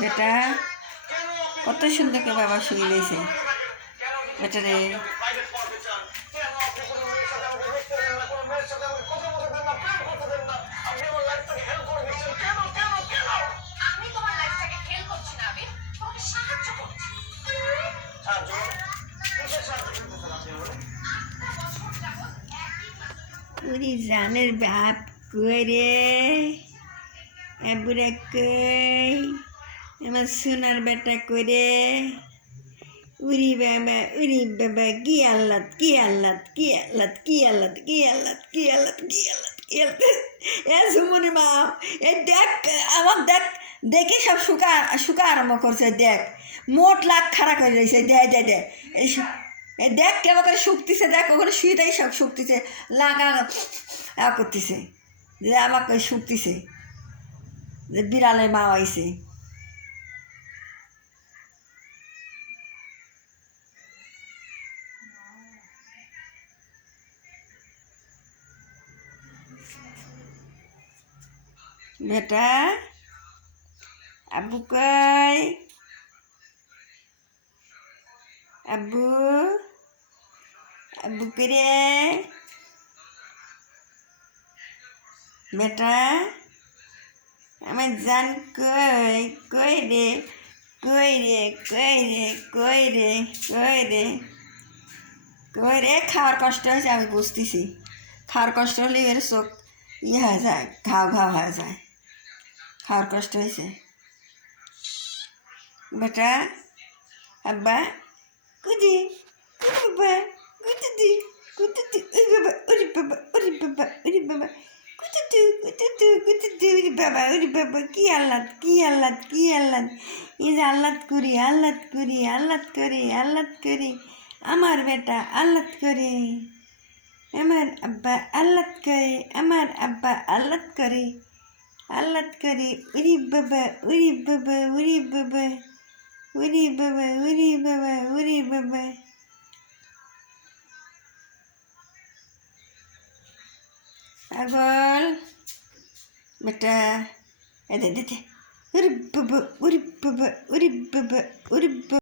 বেটা কত সুন্দর করে বাবা শুয়ে রয়েছে বেটা রে। উরি জানের বাপ কই রে, বুড়া কই, আমার সোনার বেটা কই রে। উরি বাবা কি আল্লাদ কি আল্লাদ কি আল্লাদ কি আল্লাদ কি আল্লাদ কি আল্লাদ কি আল্লাদ কি আল্লাদ। এ সুমনি মা এ দেখ আমার দেখ দেখে সব শুকা আরম্ভ করছে। দেখ মোট লাখ খারাপ হয়ে রয়েছে। দে এই দেখ কেমন করে শুকতেছে। দেখ ওখানে শুয়েটাই সব শুকতেছে, লাগা করতেছে যে আমাকে শুকতেছে যে বিড়ালের মা আইছে। বেটা আব্বু কই, আব্বু আব্বু করে বেটা আমার জান কই কই রে কই রে কই রে কই রে কই রে কই রে। খাওয়ার কষ্ট হয়েছে আমি বুঝতেছি। খাওয়ার কষ্ট হলে এর চোখ হয়ে যায়, ঘাও হয়ে যায়। খাওয়ার কষ্ট হয়েছে বেটা। আব্বা কুদি বাবা কুতুদি কুতুদি ওই বাবা ওরে বাবা ওরে বাবা ওরে বাবা কুতুদু কুতুদু কুতুদু ওরে বাবা ওরে বাবা কি আল্লাদ কি আল্লাদ কি আল্লাদ। এই যে আল্লাদ করি আল্লাদ করি আল্লাদ করি আল্লাদ করি আমার বেটা আল্লাদ করে, আমার আব্বা আল্লাদ করে, আমার আব্বা আল্লাদ করে আল্লাদ করে। উরি বাবা উরি বাবা উরি বাবা উরি বাবা উরি বাবা উরি বাবা। পাগল বেটা এ দে উরি বাবা উরি বাবা উরি বাবা উরি বাবা।